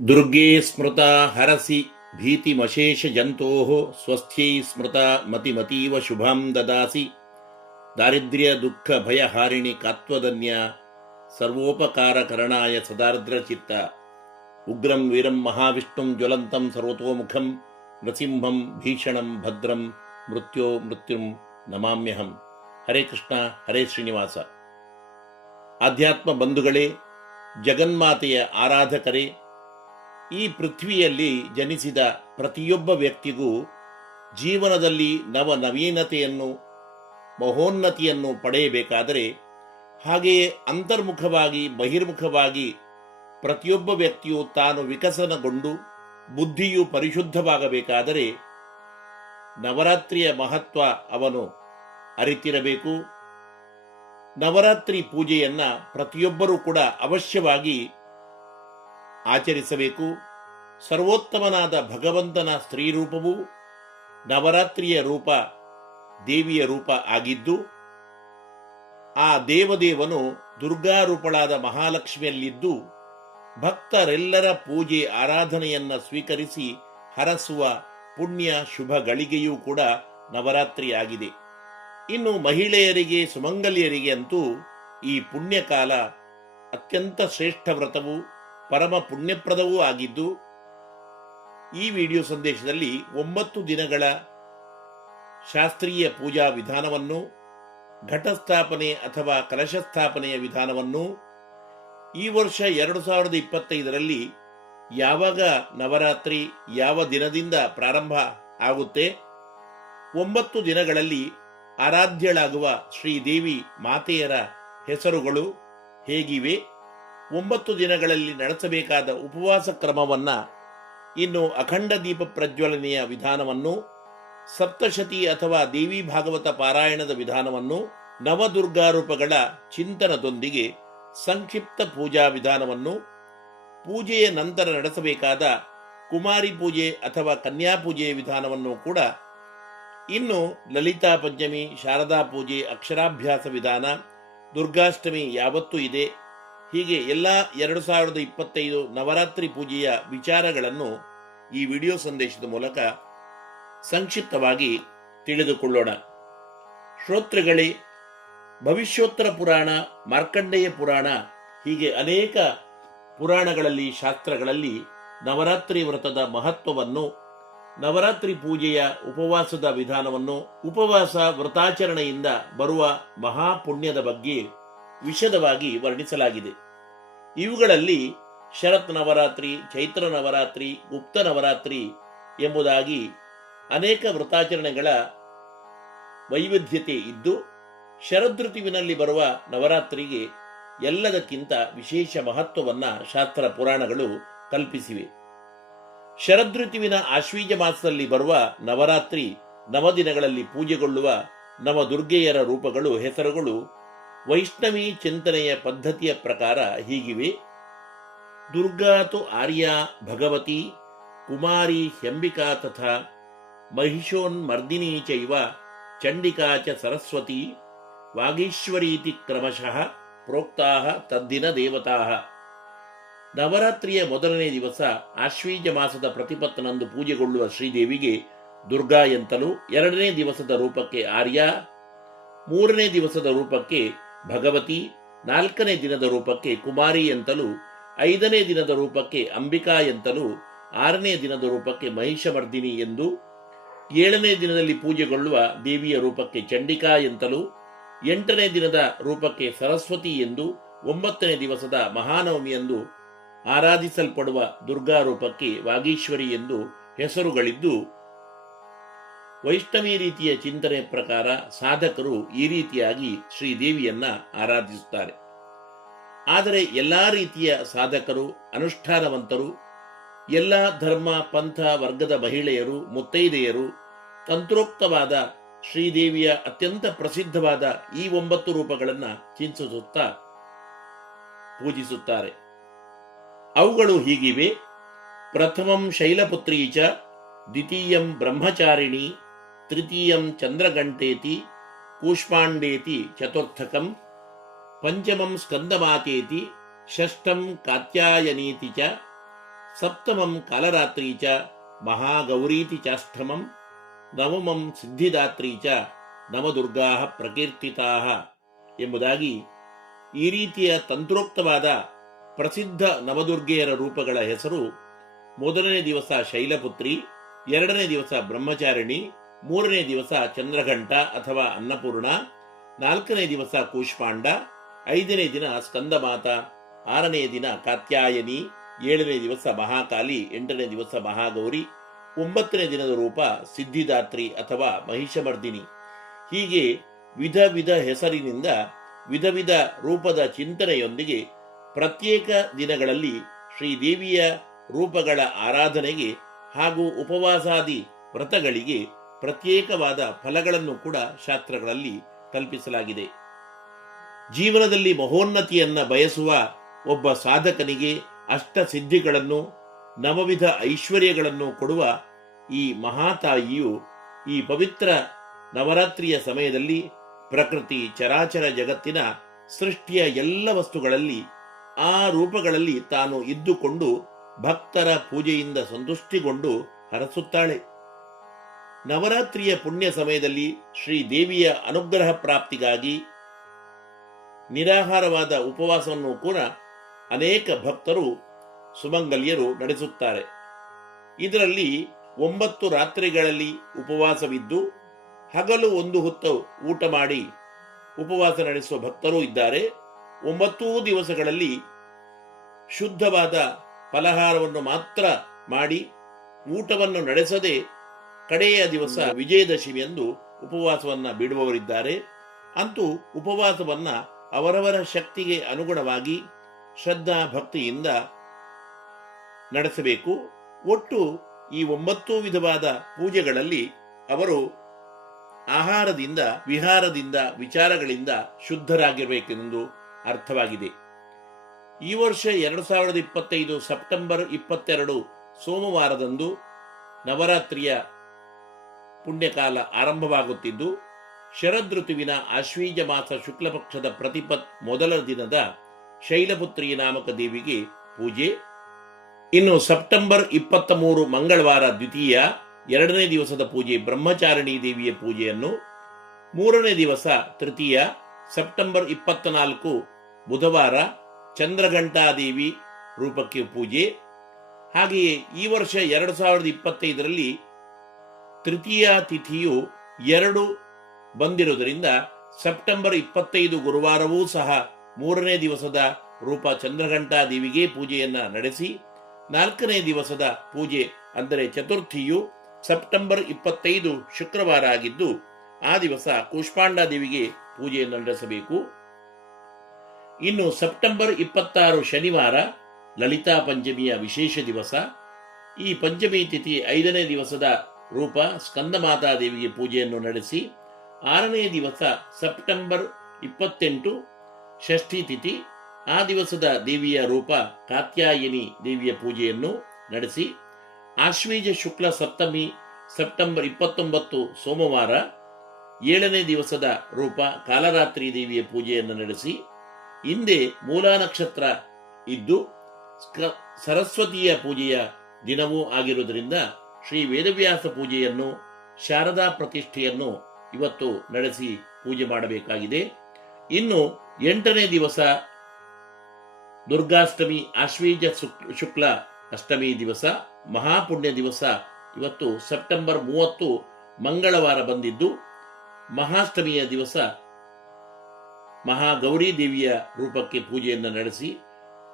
दुर्गे स्मृता हरसि भीतिमशेषजन्तोः स्वस्थ्यै स्मृता मतिमतीव शुभां ददासि दारिद्र्यदुःखभयहारिणि कात्वदन्या सर्वोपकारकरणाय सदार्द्रचित्त उग्रं वीरं महाविष्णुं ज्वलन्तं सर्वतोमुखं नृसिंहं ಭೀಷಣಂ ಭದ್ರಂ ಮೃತ್ಯೋ ಮೃತ್ಯುಂ ನಮಾಮ್ಯಹಂ ಹರೇ ಕೃಷ್ಣ ಹರೇ ಶ್ರೀನಿವಾಸ ಆಧ್ಯಾತ್ಮ ಬಂಧುಗಳೇ ಜಗನ್ಮಾತೆಯ ಆರಾಧಕರೇ ಈ ಪೃಥ್ವಿಯಲ್ಲಿ ಜನಿಸಿದ ಪ್ರತಿಯೊಬ್ಬ ವ್ಯಕ್ತಿಗೂ ಜೀವನದಲ್ಲಿ ನವ ನವೀನತೆಯನ್ನು, ಮಹೋನ್ನತಿಯನ್ನು ಪಡೆಯಬೇಕಾದರೆ ಹಾಗೆಯೇ ಅಂತರ್ಮುಖವಾಗಿ, ಬಹಿರ್ಮುಖವಾಗಿ ಪ್ರತಿಯೊಬ್ಬ ವ್ಯಕ್ತಿಯು ತಾನು ವಿಕಸನಗೊಂಡು ಬುದ್ಧಿಯು ಪರಿಶುದ್ಧವಾಗಬೇಕಾದರೆ ನವರಾತ್ರಿಯ ಮಹತ್ವ ಅವನು ಅರಿತಿರಬೇಕು. ನವರಾತ್ರಿ ಪೂಜೆಯನ್ನು ಪ್ರತಿಯೊಬ್ಬರೂ ಕೂಡ ಅವಶ್ಯವಾಗಿ ಆಚರಿಸಬೇಕು. ಸರ್ವೋತ್ತಮನಾದ ಭಗವಂತನ ಸ್ತ್ರೀ ರೂಪವು ನವರಾತ್ರಿಯ ರೂಪ, ದೇವಿಯ ರೂಪ ಆಗಿದ್ದು, ಆ ದೇವದೇವನು ದುರ್ಗಾರೂಪಳಾದ ಮಹಾಲಕ್ಷ್ಮಿಯಲ್ಲಿದ್ದು, ಭಕ್ತರೆಲ್ಲರ ಪೂಜೆ ಆರಾಧನೆಯನ್ನ ಸ್ವೀಕರಿಸಿ ಹರಸುವ ಪುಣ್ಯ ಶುಭ ಗಳಿಗೆಯೂ ಕೂಡ ನವರಾತ್ರಿಯಾಗಿದೆ ಇನ್ನು ಮಹಿಳೆಯರಿಗೆ, ಸುಮಂಗಲಿಯರಿಗೆ ಅಂತೂ ಈ ಪುಣ್ಯಕಾಲ ಅತ್ಯಂತ ಶ್ರೇಷ್ಠ ವ್ರತವು ಪರಮ ಪುಣ್ಯಪ್ರದವೂ ಆಗಿದ್ದು, ಈ ವಿಡಿಯೋ ಸಂದೇಶದಲ್ಲಿ ಒಂಬತ್ತು ದಿನಗಳ ಶಾಸ್ತ್ರೀಯ ಪೂಜಾ ವಿಧಾನವನ್ನು, ಘಟಸ್ಥಾಪನೆ ಅಥವಾ ಕಲಶ ಸ್ಥಾಪನೆಯ ವಿಧಾನವನ್ನು, ಈ ವರ್ಷ ಎರಡು ಸಾವಿರದ ಇಪ್ಪತ್ತೈದರಲ್ಲಿ ಯಾವಾಗ ನವರಾತ್ರಿ ಯಾವ ದಿನದಿಂದ ಪ್ರಾರಂಭ ಆಗುತ್ತೆ, ಒಂಬತ್ತು ದಿನಗಳಲ್ಲಿ ಆರಾಧ್ಯಳಾಗುವ ಶ್ರೀದೇವಿ ಮಾತೆಯರ ಹೆಸರುಗಳು ಹೇಗಿವೆ ಒಂಬತ್ತು ದಿನಗಳಲ್ಲಿ ನಡೆಸಬೇಕಾದ ಉಪವಾಸ ಕ್ರಮವನ್ನು ಇನ್ನು ಅಖಂಡ ದೀಪ ಪ್ರಜ್ವಲನೆಯ ವಿಧಾನವನ್ನು, ಸಪ್ತಶತಿ ಅಥವಾ ದೇವಿ ಭಾಗವತ ಪಾರಾಯಣದ ವಿಧಾನವನ್ನು ನವದುರ್ಗಾರೂಪಗಳ ಚಿಂತನದೊಂದಿಗೆ ಸಂಕ್ಷಿಪ್ತ ಪೂಜಾ ವಿಧಾನವನ್ನು ಪೂಜೆಯ ನಂತರ ನಡೆಸಬೇಕಾದ ಕುಮಾರಿ ಪೂಜೆ ಅಥವಾ ಕನ್ಯಾ ಪೂಜೆಯ ವಿಧಾನವನ್ನು ಕೂಡ ಇನ್ನು ಲಲಿತಾ ಪಂಚಮಿ, ಶಾರದಾ ಪೂಜೆ, ಅಕ್ಷರಾಭ್ಯಾಸ ವಿಧಾನ, ದುರ್ಗಾಷ್ಟಮಿ ಯಾವತ್ತೂ ಇದೆ. ಹೀಗೆ ಎಲ್ಲ ಎರಡು ಸಾವಿರದ ಇಪ್ಪತ್ತೈದು ನವರಾತ್ರಿ ಪೂಜೆಯ ವಿಚಾರಗಳನ್ನು ಈ ವಿಡಿಯೋ ಸಂದೇಶದ ಮೂಲಕ ಸಂಕ್ಷಿಪ್ತವಾಗಿ ತಿಳಿದುಕೊಳ್ಳೋಣ. ಶ್ರೋತೃಗಳೇ, ಭವಿಷ್ಯೋತ್ತರ ಪುರಾಣ, ಮಾರ್ಕಂಡೇಯ ಪುರಾಣ, ಹೀಗೆ ಅನೇಕ ಪುರಾಣಗಳಲ್ಲಿ, ಶಾಸ್ತ್ರಗಳಲ್ಲಿ ನವರಾತ್ರಿ ವ್ರತದ ಮಹತ್ವವನ್ನು, ನವರಾತ್ರಿ ಪೂಜೆಯ ಉಪವಾಸದ ವಿಧಾನವನ್ನು, ಉಪವಾಸ ವ್ರತಾಚರಣೆಯಿಂದ ಬರುವ ಮಹಾಪುಣ್ಯದ ಬಗ್ಗೆ ವಿಶದವಾಗಿ ವರ್ಣಿಸಲಾಗಿದೆ. ಇವುಗಳಲ್ಲಿ ಶರತ್ ನವರಾತ್ರಿ, ಚೈತ್ರ ನವರಾತ್ರಿ, ಗುಪ್ತ ನವರಾತ್ರಿ ಎಂಬುದಾಗಿ ಅನೇಕ ವ್ರತಾಚರಣೆಗಳ ವೈವಿಧ್ಯತೆ ಇದ್ದು ಶರದೃತುವಿನಲ್ಲಿ ಬರುವ ನವರಾತ್ರಿಗೆ ಎಲ್ಲದಕ್ಕಿಂತ ವಿಶೇಷ ಮಹತ್ವವನ್ನ ಶಾಸ್ತ್ರ ಪುರಾಣಗಳು ಕಲ್ಪಿಸಿವೆ. ಶರದೃತುವಿನ ಆಶ್ವೀಜ ಮಾಸದಲ್ಲಿ ಬರುವ ನವರಾತ್ರಿ ನವದಿನಗಳಲ್ಲಿ ಪೂಜೆಗೊಳ್ಳುವ ನವದುರ್ಗೆಯರ ರೂಪಗಳು, ಹೆಸರುಗಳು ವೈಷ್ಣವಿ ಚಿಂತನೆಯ ಪದ್ಧತಿಯ ಪ್ರಕಾರ ಹೀಗಿವೆ. ದುರ್ಗಾತು ಆರ್ಯ, ಭಗವತಿ, ಕುಮಾರಿ ಹ್ಯಂಬಿಕಾ ತಥಾ, ಮಹಿಷೋನ್ಮರ್ದಿನಿ ಚೈವ, ಚಂಡಿಕಾ ಚ ಸರಸ್ವತಿ ವಾಗೀಶ್ವರೀತಿ ಕ್ರಮಶಃ, ಪ್ರೋಕ್ತಾಹ ತದ್ದಿನ ದೇವತಾ ನವರಾತ್ರಿಯ ಮೊದಲನೇ ದಿವಸ ಆಶ್ವೀಜ ಮಾಸದ ಪ್ರತಿಪತ್ತನಂದು ಪೂಜೆಗೊಳ್ಳುವ ಶ್ರೀದೇವಿಗೆ ದುರ್ಗಾ ಎಂತಲೂ ಎರಡನೇ ದಿವಸದ ರೂಪಕ್ಕೆ ಆರ್ಯ, ಮೂರನೇ ದಿವಸದ ರೂಪಕ್ಕೆ ಭಗವತಿ ನಾಲ್ಕನೇ ದಿನದ ರೂಪಕ್ಕೆ ಕುಮಾರಿ ಎಂತಲೂ, ಐದನೇ ದಿನದ ರೂಪಕ್ಕೆ ಅಂಬಿಕಾ ಎಂತಲೂ, ಆರನೇ ದಿನದ ರೂಪಕ್ಕೆ ಮಹಿಷವರ್ಧಿನಿ ಎಂದು, ಏಳನೇ ದಿನದಲ್ಲಿ ಪೂಜೆಗೊಳ್ಳುವ ದೇವಿಯ ರೂಪಕ್ಕೆ ಚಂಡಿಕಾ ಎಂತಲೂ, ಎಂಟನೇ ದಿನದ ರೂಪಕ್ಕೆ ಸರಸ್ವತಿ ಎಂದು, ಒಂಬತ್ತನೇ ದಿವಸದ ಮಹಾನವಮಿಯಂದು ಆರಾಧಿಸಲ್ಪಡುವ ದುರ್ಗಾ ರೂಪಕ್ಕೆ ವಾಗೀಶ್ವರಿ ಎಂದು ಹೆಸರುಗಳಿದ್ದು ವೈಷ್ಣವಿ ರೀತಿಯ ಚಿಂತನೆ ಪ್ರಕಾರ ಸಾಧಕರು ಈ ರೀತಿಯಾಗಿ ಶ್ರೀದೇವಿಯನ್ನ ಆರಾಧಿಸುತ್ತಾರೆ. ಆದರೆ ಎಲ್ಲ ರೀತಿಯ ಸಾಧಕರು, ಅನುಷ್ಠಾನವಂತರು, ಎಲ್ಲ ಧರ್ಮ, ಪಂಥ, ವರ್ಗದ ಮಹಿಳೆಯರು, ಮುತ್ತೈದೆಯರು, ತಂತ್ರೋಕ್ತವಾದ ಶ್ರೀದೇವಿಯ ಅತ್ಯಂತ ಪ್ರಸಿದ್ಧವಾದ ಈ ಒಂಬತ್ತು ರೂಪಗಳನ್ನು ಚಿಂತಿಸುತ್ತಾ ಪೂಜಿಸುತ್ತಾರೆ. ಅವುಗಳು ಹೀಗಿವೆ. ಪ್ರಥಮಂ ಶೈಲಪುತ್ರೀಚ, ದ್ವಿತೀಯಂ ಬ್ರಹ್ಮಚಾರಿಣಿ ತೃತೀಯಂ ಚಂದ್ರಗಂಟೇತಿ ಕೂಷ್ಮಾಂಡೇತಿ ಚತುರ್ಥಕಂ ಪಂಚಮಂ ಸ್ಕಂದಮಾತೇತಿ ಷಷ್ಠಂ ಕಾತ್ಯಾಯನೀತಿ ಚ ಸಪ್ತಮಂ ಕಾಲರಾತ್ರಿ ಚ ಮಹಾಗೌರೀತಿ ಚಾಷ್ಟಮಂ ನವಮಂ ಸಿದ್ಧಿದಾತ್ರಿ ಚ ನವದುರ್ಗಾ ಪ್ರಕೀರ್ತಿತಾ ಎಂಬುದಾಗಿ ಈ ರೀತಿಯ ತಂತ್ರೋಕ್ತವಾದ ಪ್ರಸಿದ್ಧ ನವದುರ್ಗೆಯರ ರೂಪಗಳ ಹೆಸರು ಮೊದಲನೇ ದಿವಸ ಶೈಲಪುತ್ರಿ, ಎರಡನೇ ದಿವಸ ಬ್ರಹ್ಮಚಾರಿಣಿ ಮೂರನೇ ದಿವಸ ಚಂದ್ರಘಂಟ ಅಥವಾ ಅನ್ನಪೂರ್ಣ, ನಾಲ್ಕನೇ ದಿವಸ ಕೂಷ್ಪಾಂಡ, ಐದನೇ ದಿನ ಸ್ಕಂದಮಾತ, ಆರನೇ ದಿನ ಕಾತ್ಯಾಯನಿ, ಏಳನೇ ದಿವಸ ಮಹಾಕಾಲಿ, ಎಂಟನೇ ದಿವಸ ಮಹಾಗೌರಿ, ಒಂಬತ್ತನೇ ದಿನದ ರೂಪ ಸಿದ್ಧಿದಾತ್ರಿ ಅಥವಾ ಮಹಿಷಮರ್ದಿನಿ. ಹೀಗೆ ವಿಧ ವಿಧ ಹೆಸರಿನಿಂದ ವಿಧ ವಿಧ ರೂಪದ ಚಿಂತನೆಯೊಂದಿಗೆ ಪ್ರತ್ಯೇಕ ದಿನಗಳಲ್ಲಿ ಶ್ರೀದೇವಿಯ ರೂಪಗಳ ಆರಾಧನೆಗೆ ಹಾಗೂ ಉಪವಾಸಾದಿ ವ್ರತಗಳಿಗೆ ಪ್ರತ್ಯೇಕವಾದ ಫಲಗಳನ್ನು ಕೂಡ ಶಾಸ್ತ್ರಗಳಲ್ಲಿ ಕಲ್ಪಿಸಲಾಗಿದೆ. ಜೀವನದಲ್ಲಿ ಮಹೋನ್ನತಿಯನ್ನು ಬಯಸುವ ಒಬ್ಬ ಸಾಧಕನಿಗೆ ಅಷ್ಟ ಸಿದ್ಧಿಗಳನ್ನು ನವವಿಧ ಐಶ್ವರ್ಯಗಳನ್ನು ಕೊಡುವ ಈ ಮಹಾತಾಯಿಯು ಈ ಪವಿತ್ರ ನವರಾತ್ರಿಯ ಸಮಯದಲ್ಲಿ ಪ್ರಕೃತಿ ಚರಾಚರ ಜಗತ್ತಿನ ಸೃಷ್ಟಿಯ ಎಲ್ಲ ವಸ್ತುಗಳಲ್ಲಿ, ಆ ರೂಪಗಳಲ್ಲಿ ತಾನು ಇದ್ದುಕೊಂಡು ಭಕ್ತರ ಪೂಜೆಯಿಂದ ಸಂತುಷ್ಟಿಗೊಂಡು ಹರಸುತ್ತಾಳೆ. ನವರಾತ್ರಿಯ ಪುಣ್ಯ ಸಮಯದಲ್ಲಿ ಶ್ರೀ ದೇವಿಯ ಅನುಗ್ರಹ ಪ್ರಾಪ್ತಿಗಾಗಿ ನಿರಾಹಾರವಾದ ಉಪವಾಸವನ್ನು ಕೂಡ ಅನೇಕ ಭಕ್ತರು ಸುಮಂಗಲ್ಯರು ನಡೆಸುತ್ತಾರೆ. ಇದರಲ್ಲಿ ಒಂಬತ್ತು ರಾತ್ರಿಗಳಲ್ಲಿ ಉಪವಾಸವಿದ್ದು, ಹಗಲು ಒಂದು ಹೊತ್ತು ಊಟ ಮಾಡಿ ಉಪವಾಸ ನಡೆಸುವ ಭಕ್ತರೂ ಇದ್ದಾರೆ. ಒಂಬತ್ತೂ ದಿವಸಗಳಲ್ಲಿ ಶುದ್ಧವಾದ ಫಲಹಾರವನ್ನು ಮಾತ್ರ ಮಾಡಿ ಊಟವನ್ನು ನಡೆಸದೆ ಕಡೆಯ ದಿವಸ ವಿಜಯದಶಮಿಯಂದು ಉಪವಾಸವನ್ನ ಬಿಡುವವರಿದ್ದಾರೆ. ಅಂತೂ ಉಪವಾಸವನ್ನ ಅವರವರ ಶಕ್ತಿಗೆ ಅನುಗುಣವಾಗಿ ಶ್ರದ್ಧಾ ಭಕ್ತಿಯಿಂದ ನಡೆಸಬೇಕು. ಒಟ್ಟು ಈ ಒಂಬತ್ತು ವಿಧವಾದ ಪೂಜೆಗಳಲ್ಲಿ ಅವರು ಆಹಾರದಿಂದ, ವಿಹಾರದಿಂದ, ವಿಚಾರಗಳಿಂದ ಶುದ್ಧರಾಗಿರಬೇಕೆಂದು ಅರ್ಥವಾಗಿದೆ. ಈ ವರ್ಷ ಎರಡು ಸಾವಿರದ ಇಪ್ಪತ್ತೈದು ಸೆಪ್ಟೆಂಬರ್ ಇಪ್ಪತ್ತೆರಡು ಸೋಮವಾರದಂದು ನವರಾತ್ರಿಯ ಪುಣ್ಯಕಾಲ ಆರಂಭವಾಗುತ್ತಿದ್ದು ಶರದೃತುವಿನ ಆಶ್ವೀಜ ಮಾಸ ಶುಕ್ಲಪಕ್ಷದ ಪ್ರತಿಪತ್ ಮೊದಲ ದಿನದ ಶೈಲಪುತ್ರಿ ನಾಮಕ ದೇವಿಗೆ ಪೂಜೆ. ಇನ್ನು ಸೆಪ್ಟೆಂಬರ್ ಇಪ್ಪತ್ತ ಮೂರು ಮಂಗಳವಾರ ದ್ವಿತೀಯ, ಎರಡನೇ ದಿವಸದ ಪೂಜೆ ಬ್ರಹ್ಮಚಾರಿಣಿ ದೇವಿಯ ಪೂಜೆಯನ್ನು. ಮೂರನೇ ದಿವಸ ತೃತೀಯ, ಸೆಪ್ಟೆಂಬರ್ ಇಪ್ಪತ್ತ ನಾಲ್ಕು ಬುಧವಾರ ಚಂದ್ರಘಂಟಾದೇವಿ ರೂಪಕ್ಕೆ ಪೂಜೆ. ಹಾಗೆಯೇ ಈ ವರ್ಷ ಎರಡು ಸಾವಿರದ ಇಪ್ಪತ್ತೈದರಲ್ಲಿ ತೃತೀಯ ತಿಥಿಯು ಎರಡು ಬಂದಿರುವುದರಿಂದ ಸೆಪ್ಟೆಂಬರ್ ಇಪ್ಪತ್ತೈದು ಗುರುವಾರವೂ ಸಹ ಮೂರನೇ ದಿವಸದ ರೂಪ ಚಂದ್ರಘಂಟಾ ದೇವಿಗೆ ಪೂಜೆಯನ್ನ ನಡೆಸಿ, ನಾಲ್ಕನೇ ದಿವಸದ ಪೂಜೆ ಅಂದರೆ ಚತುರ್ಥಿಯು ಸೆಪ್ಟೆಂಬರ್ ಇಪ್ಪತ್ತೈದು ಶುಕ್ರವಾರ ಆಗಿದ್ದು, ಆ ದಿವಸ ಕೂಷ್ಪಾಂಡ ದೇವಿಗೆ ಪೂಜೆಯನ್ನು ನಡೆಸಬೇಕು. ಇನ್ನು ಸೆಪ್ಟೆಂಬರ್ ಇಪ್ಪತ್ತಾರು ಶನಿವಾರ ಲಲಿತಾ ಪಂಚಮಿಯ ವಿಶೇಷ ದಿವಸ. ಈ ಪಂಚಮಿ ತಿಥಿ ಐದನೇ ದಿವಸದ ರೂಪ ಸ್ಕಂದಮಾತಾ ದೇವಿಯ ಪೂಜೆಯನ್ನು ನಡೆಸಿ ಆರನೇ ದಿವಸ ಸೆಪ್ಟೆಂಬರ್ ಇಪ್ಪತ್ತೆಂಟು ಷಷ್ಠಿ ತಿಥಿ, ಆ ದಿವಸದ ದೇವಿಯ ರೂಪ ಕಾತ್ಯಾಯಿನಿ ದೇವಿಯ ಪೂಜೆಯನ್ನು ನಡೆಸಿ, ಆಶ್ವೀಜ ಶುಕ್ಲ ಸಪ್ತಮಿ ಸೆಪ್ಟೆಂಬರ್ ಇಪ್ಪತ್ತೊಂಬತ್ತು ಸೋಮವಾರ ಏಳನೇ ದಿವಸದ ರೂಪ ಕಾಲರಾತ್ರಿ ದೇವಿಯ ಪೂಜೆಯನ್ನು ನಡೆಸಿ, ಹಿಂದೆ ಮೂಲಾ ನಕ್ಷತ್ರ ಇದ್ದು ಸರಸ್ವತಿಯ ಪೂಜೆಯ ದಿನವೂ ಆಗಿರುವುದರಿಂದ ಶ್ರೀ ವೇದವ್ಯಾಸ ಪೂಜೆಯನ್ನು, ಶಾರದಾ ಪ್ರತಿಷ್ಠೆಯನ್ನು ಇವತ್ತು ನಡೆಸಿ ಪೂಜೆ ಮಾಡಬೇಕಾಗಿದೆ. ಇನ್ನು ಎಂಟನೇ ದಿವಸ ದುರ್ಗಾಷ್ಟಮಿ ಆಶ್ವೀಜ ಶುಕ್- ಶುಕ್ಲ ಅಷ್ಟಮಿ ದಿವಸ, ಮಹಾಪುಣ್ಯ ದಿವಸ ಇವತ್ತು ಸೆಪ್ಟೆಂಬರ್ ಮೂವತ್ತು ಮಂಗಳವಾರ ಬಂದಿದ್ದು, ಮಹಾಷ್ಟಮಿಯ ದಿವಸ ಮಹಾಗೌರಿ ದೇವಿಯ ರೂಪಕ್ಕೆ ಪೂಜೆಯನ್ನು ನಡೆಸಿ,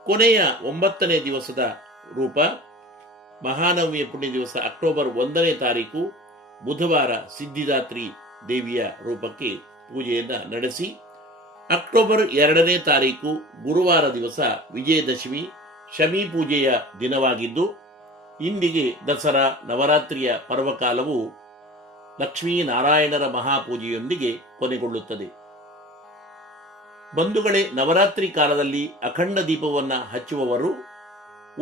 ಕೊನೆಯ ಒಂಬತ್ತನೇ ದಿವಸದ ರೂಪ ಮಹಾನವಮಿಯ ಪುಣ್ಯ ದಿವಸ ಅಕ್ಟೋಬರ್ ಒಂದನೇ ತಾರೀಕು ಬುಧವಾರ ಸಿದ್ಧಿದಾತ್ರಿ ದೇವಿಯ ರೂಪಕ್ಕೆ ಪೂಜೆಯನ್ನು ನಡೆಸಿ, ಅಕ್ಟೋಬರ್ ಎರಡನೇ ತಾರೀಕು ಗುರುವಾರ ದಿವಸ ವಿಜಯದಶಮಿ ಶಮಿ ಪೂಜೆಯ ದಿನವಾಗಿದ್ದು, ಇಂದಿಗೆ ದಸರಾ ನವರಾತ್ರಿಯ ಪರ್ವಕಾಲವು ಲಕ್ಷ್ಮೀನಾರಾಯಣರ ಮಹಾಪೂಜೆಯೊಂದಿಗೆ ಕೊನೆಗೊಳ್ಳುತ್ತದೆ. ಬಂಧುಗಳೇ, ನವರಾತ್ರಿ ಕಾಲದಲ್ಲಿ ಅಖಂಡ ದೀಪವನ್ನು ಹಚ್ಚುವವರು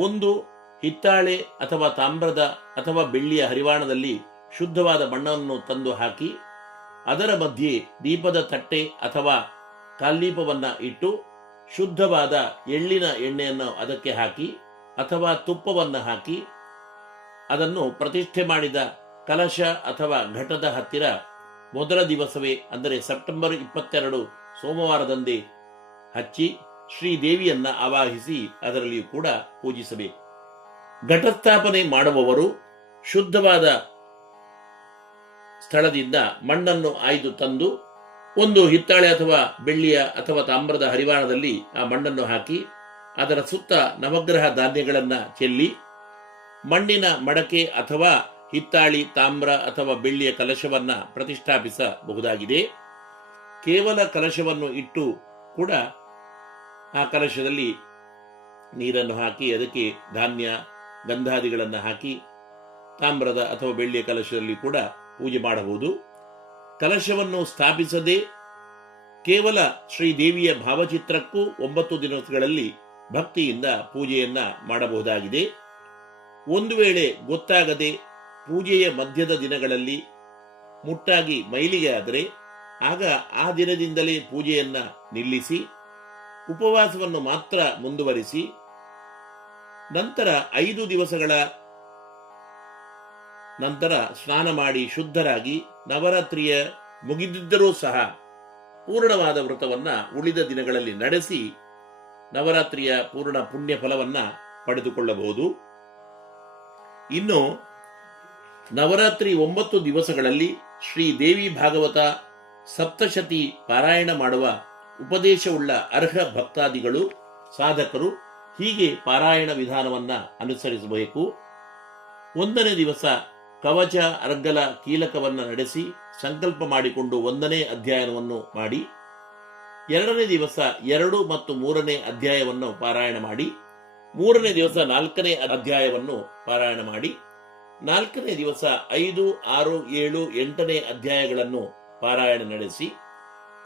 ಒಂದು ಹಿತ್ತಾಳೆ ಅಥವಾ ತಾಮ್ರದ ಅಥವಾ ಬೆಳ್ಳಿಯ ಹರಿವಾಣದಲ್ಲಿ ಶುದ್ಧವಾದ ಬಣ್ಣವನ್ನು ತಂದು ಹಾಕಿ, ಅದರ ಮಧ್ಯೆ ದೀಪದ ತಟ್ಟೆ ಅಥವಾ ಕಾಲ್ದೀಪವನ್ನು ಇಟ್ಟು ಶುದ್ಧವಾದ ಎಳ್ಳಿನ ಎಣ್ಣೆಯನ್ನು ಅದಕ್ಕೆ ಹಾಕಿ ಅಥವಾ ತುಪ್ಪವನ್ನು ಹಾಕಿ, ಅದನ್ನು ಪ್ರತಿಷ್ಠೆ ಮಾಡಿದ ಕಲಶ ಅಥವಾ ಘಟದ ಹತ್ತಿರ ಮೊದಲ ದಿವಸವೇ, ಅಂದರೆ ಸೆಪ್ಟೆಂಬರ್ ಇಪ್ಪತ್ತೆರಡು ಸೋಮವಾರದಂದೇ ಹಚ್ಚಿ ಶ್ರೀದೇವಿಯನ್ನ ಆವಾಹಿಸಿ ಅದರಲ್ಲಿಯೂ ಕೂಡ ಪೂಜಿಸಬೇಕು. ಘಟಸ್ಥಾಪನೆ ಮಾಡುವವರು ಶುದ್ಧವಾದ ಸ್ಥಳದಿಂದ ಮಣ್ಣನ್ನು ಆಯ್ದು ತಂದು ಒಂದು ಹಿತ್ತಾಳೆ ಅಥವಾ ಬೆಳ್ಳಿಯ ಅಥವಾ ತಾಮ್ರದ ಹರಿವಾಣದಲ್ಲಿ ಆ ಮಣ್ಣನ್ನು ಹಾಕಿ ಅದರ ಸುತ್ತ ನವಗ್ರಹ ಧಾನ್ಯಗಳನ್ನು ಚೆಲ್ಲಿ ಮಣ್ಣಿನ ಮಡಕೆ ಅಥವಾ ಹಿತ್ತಾಳಿ, ತಾಮ್ರ ಅಥವಾ ಬೆಳ್ಳಿಯ ಕಲಶವನ್ನ ಪ್ರತಿಷ್ಠಾಪಿಸಬಹುದಾಗಿದೆ. ಕೇವಲ ಕಲಶವನ್ನು ಇಟ್ಟು ಕೂಡ ಆ ಕಲಶದಲ್ಲಿ ನೀರನ್ನು ಹಾಕಿ ಅದಕ್ಕೆ ಧಾನ್ಯ ಗಂಧಾದಿಗಳನ್ನು ಹಾಕಿ ತಾಮ್ರದ ಅಥವಾ ಬೆಳ್ಳಿಯ ಕಲಶದಲ್ಲಿ ಕೂಡ ಪೂಜೆ ಮಾಡಬಹುದು. ಕಲಶವನ್ನು ಸ್ಥಾಪಿಸದೆ ಕೇವಲ ಶ್ರೀದೇವಿಯ ಭಾವಚಿತ್ರಕ್ಕೂ ಒಂಬತ್ತು ದಿನಗಳಲ್ಲಿ ಭಕ್ತಿಯಿಂದ ಪೂಜೆಯನ್ನ ಮಾಡಬಹುದಾಗಿದೆ. ಒಂದು ವೇಳೆ ಗೊತ್ತಾಗದೆ ಪೂಜೆಯ ಮಧ್ಯದ ದಿನಗಳಲ್ಲಿ ಮುಟ್ಟಾಗಿ ಮೈಲಿಗೆ ಆದರೆ ಆಗ ಆ ದಿನದಿಂದಲೇ ಪೂಜೆಯನ್ನ ನಿಲ್ಲಿಸಿ, ಉಪವಾಸವನ್ನು ಮಾತ್ರ ಮುಂದುವರಿಸಿ ನಂತರ ಐದು ದಿವಸಗಳ ನಂತರ ಸ್ನಾನ ಮಾಡಿ ಶುದ್ಧರಾಗಿ ನವರಾತ್ರಿಯ ಮುಗಿದಿದ್ದರೂ ಸಹ ಪೂರ್ಣವಾದ ವ್ರತವನ್ನ ಉಳಿದ ದಿನಗಳಲ್ಲಿ ನಡೆಸಿ ನವರಾತ್ರಿಯ ಪೂರ್ಣ ಪುಣ್ಯ ಫಲವನ್ನ ಪಡೆದುಕೊಳ್ಳಬಹುದು. ಇನ್ನು ನವರಾತ್ರಿ ಒಂಬತ್ತು ದಿವಸಗಳಲ್ಲಿ ಶ್ರೀ ದೇವಿ ಭಾಗವತ ಸಪ್ತಶತಿ ಪಾರಾಯಣ ಮಾಡುವ ಉಪದೇಶವುಳ್ಳ ಅರ್ಹ ಭಕ್ತಾದಿಗಳು, ಸಾಧಕರು ಹೀಗೆ ಪಾರಾಯಣ ವಿಧಾನವನ್ನ ಅನುಸರಿಸಬೇಕು. ಒಂದನೇ ದಿವಸ ಕವಚ, ಅರ್ಗಲ ಕೀಲಕವನ್ನ ನಡೆಸಿ ಸಂಕಲ್ಪ ಮಾಡಿಕೊಂಡು ಒಂದನೇ ಅಧ್ಯಾಯವನ್ನು ಮಾಡಿ, ಎರಡನೇ ದಿವಸ ಎರಡು ಮತ್ತು ಮೂರನೇ ಅಧ್ಯಾಯವನ್ನು ಪಾರಾಯಣ ಮಾಡಿ, ಮೂರನೇ ದಿವಸ ನಾಲ್ಕನೇ ಅಧ್ಯಾಯವನ್ನು ಪಾರಾಯಣ ಮಾಡಿ, ನಾಲ್ಕನೇ ದಿವಸ ಐದು, ಆರು, ಏಳು, ಎಂಟನೇ ಅಧ್ಯಾಯಗಳನ್ನು ಪಾರಾಯಣ ನಡೆಸಿ,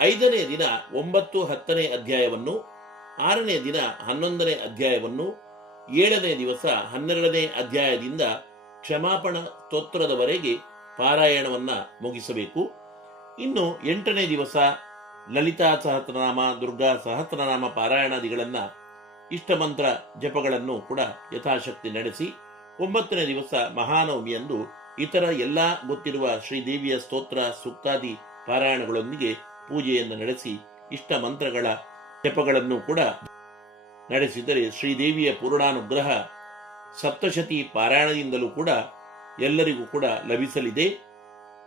ಐದನೇ ದಿನ ಒಂಬತ್ತು, ಹತ್ತನೇ ಅಧ್ಯಾಯವನ್ನು ಆರನೇ ದಿನ ಹನ್ನೊಂದನೇ ಅಧ್ಯಾಯವನ್ನು ಏಳನೇ ದಿವಸ ಹನ್ನೆರಡನೇ ಅಧ್ಯಾಯದಿಂದ ಕ್ಷಮಾಪಣ ಸ್ತೋತ್ರದವರೆಗೆ ಪಾರಾಯಣವನ್ನು ಮುಗಿಸಬೇಕು. ಇನ್ನು ಎಂಟನೇ ದಿವಸ ಲಲಿತಾ ಸಹಸ್ರನಾಮ, ದುರ್ಗಾ ಸಹಸ್ರನಾಮ ಪಾರಾಯಣಾದಿಗಳನ್ನ ಇಷ್ಟಮಂತ್ರ ಜಪಗಳನ್ನು ಕೂಡ ಯಥಾಶಕ್ತಿ ನಡೆಸಿ ಒಂಬತ್ತನೇ ದಿವಸ ಮಹಾನವಮಿಯಂದು ಇತರ ಎಲ್ಲ ಗೊತ್ತಿರುವ ಶ್ರೀದೇವಿಯ ಸ್ತೋತ್ರ ಸುಕ್ತಾದಿ ಪಾರಾಯಣಗಳೊಂದಿಗೆ ಪೂಜೆಯನ್ನು ನಡೆಸಿ ಇಷ್ಟ ಮಂತ್ರಗಳ ಜಪಗಳನ್ನು ಕೂಡ ನಡೆಸಿದರೆ ಶ್ರೀದೇವಿಯ ಪೂರ್ಣಾನುಗ್ರಹ ಸಪ್ತಶತಿ ಪಾರಾಯಣದಿಂದಲೂ ಕೂಡ ಎಲ್ಲರಿಗೂ ಕೂಡ ಲಭಿಸಲಿದೆ.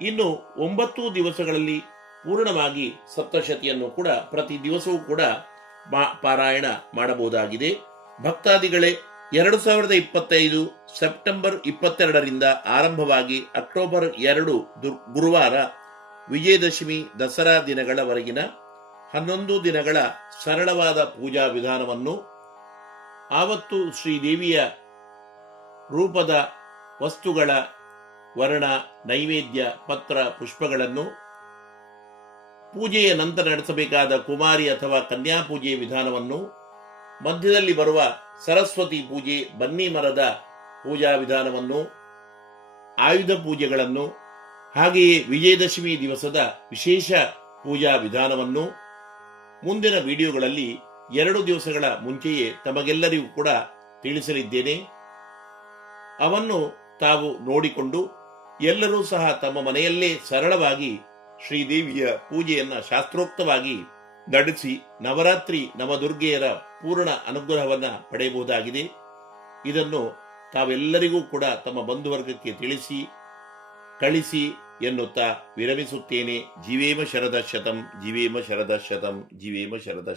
ಇನ್ನು ಒಂಬತ್ತು ದಿವಸಗಳಲ್ಲಿ ಪೂರ್ಣವಾಗಿ ಸಪ್ತಶತಿಯನ್ನು ಕೂಡ ಪ್ರತಿ ದಿವಸವೂ ಕೂಡ ಪಾರಾಯಣ ಮಾಡಬಹುದಾಗಿದೆ. ಭಕ್ತಾದಿಗಳೇ, ಎರಡು ಸಾವಿರದ ಇಪ್ಪತ್ತೈದು ಸೆಪ್ಟೆಂಬರ್ ಇಪ್ಪತ್ತೆರಡರಿಂದ ಆರಂಭವಾಗಿ ಅಕ್ಟೋಬರ್ ಎರಡು ಗುರುವಾರ ವಿಜಯದಶಮಿ ದಸರಾ ದಿನಗಳವರೆಗಿನ ಹನ್ನೊಂದು ದಿನಗಳ ಸರಳವಾದ ಪೂಜಾ ವಿಧಾನವನ್ನು ಆವತ್ತು ಶ್ರೀದೇವಿಯ ರೂಪದ ವಸ್ತುಗಳ ವರ್ಣ, ನೈವೇದ್ಯ, ಪತ್ರ, ಪುಷ್ಪಗಳನ್ನು ಪೂಜೆಯ ನಂತರ ನಡೆಸಬೇಕಾದ ಕುಮಾರಿ ಅಥವಾ ಕನ್ಯಾ ಪೂಜೆಯ ವಿಧಾನವನ್ನು ಮಧ್ಯದಲ್ಲಿ ಬರುವ ಸರಸ್ವತಿ ಪೂಜೆ, ಬನ್ನಿ ಮರದ ಪೂಜಾ ವಿಧಾನವನ್ನು, ಆಯುಧ ಪೂಜೆಗಳನ್ನು, ಹಾಗೆಯೇ ವಿಜಯದಶಮಿ ದಿವಸದ ವಿಶೇಷ ಪೂಜಾ ವಿಧಾನವನ್ನು ಮುಂದಿನ ವಿಡಿಯೋಗಳಲ್ಲಿ ಎರಡು ದಿವಸಗಳ ಮುಂಚೆಯೇ ತಮಗೆಲ್ಲರಿಗೂ ಕೂಡ ತಿಳಿಸಲಿದ್ದೇನೆ. ಅವನ್ನು ತಾವು ನೋಡಿಕೊಂಡು ಎಲ್ಲರೂ ಸಹ ತಮ್ಮ ಮನೆಯಲ್ಲೇ ಸರಳವಾಗಿ ಶ್ರೀದೇವಿಯ ಪೂಜೆಯನ್ನು ಶಾಸ್ತ್ರೋಕ್ತವಾಗಿ ನಡೆಸಿ ನವರಾತ್ರಿ ನವದುರ್ಗೆಯರ ಪೂರ್ಣ ಅನುಗ್ರಹವನ್ನ ಪಡೆಯಬಹುದಾಗಿದೆ. ಇದನ್ನು ತಾವೆಲ್ಲರಿಗೂ ಕೂಡ ತಮ್ಮ ಬಂಧುವರ್ಗಕ್ಕೆ ತಿಳಿಸಿ, ಕಳಿಸಿ ಎನ್ನುತ್ತಾ ವಿರಮಿಸುತ್ತೇನೆ. ಜೀವೇಮ ಶರದ ಶತಂ ಜೀವೇಮ ಶರದ ಶತಂ ಜೀವೇಮ ಶರದ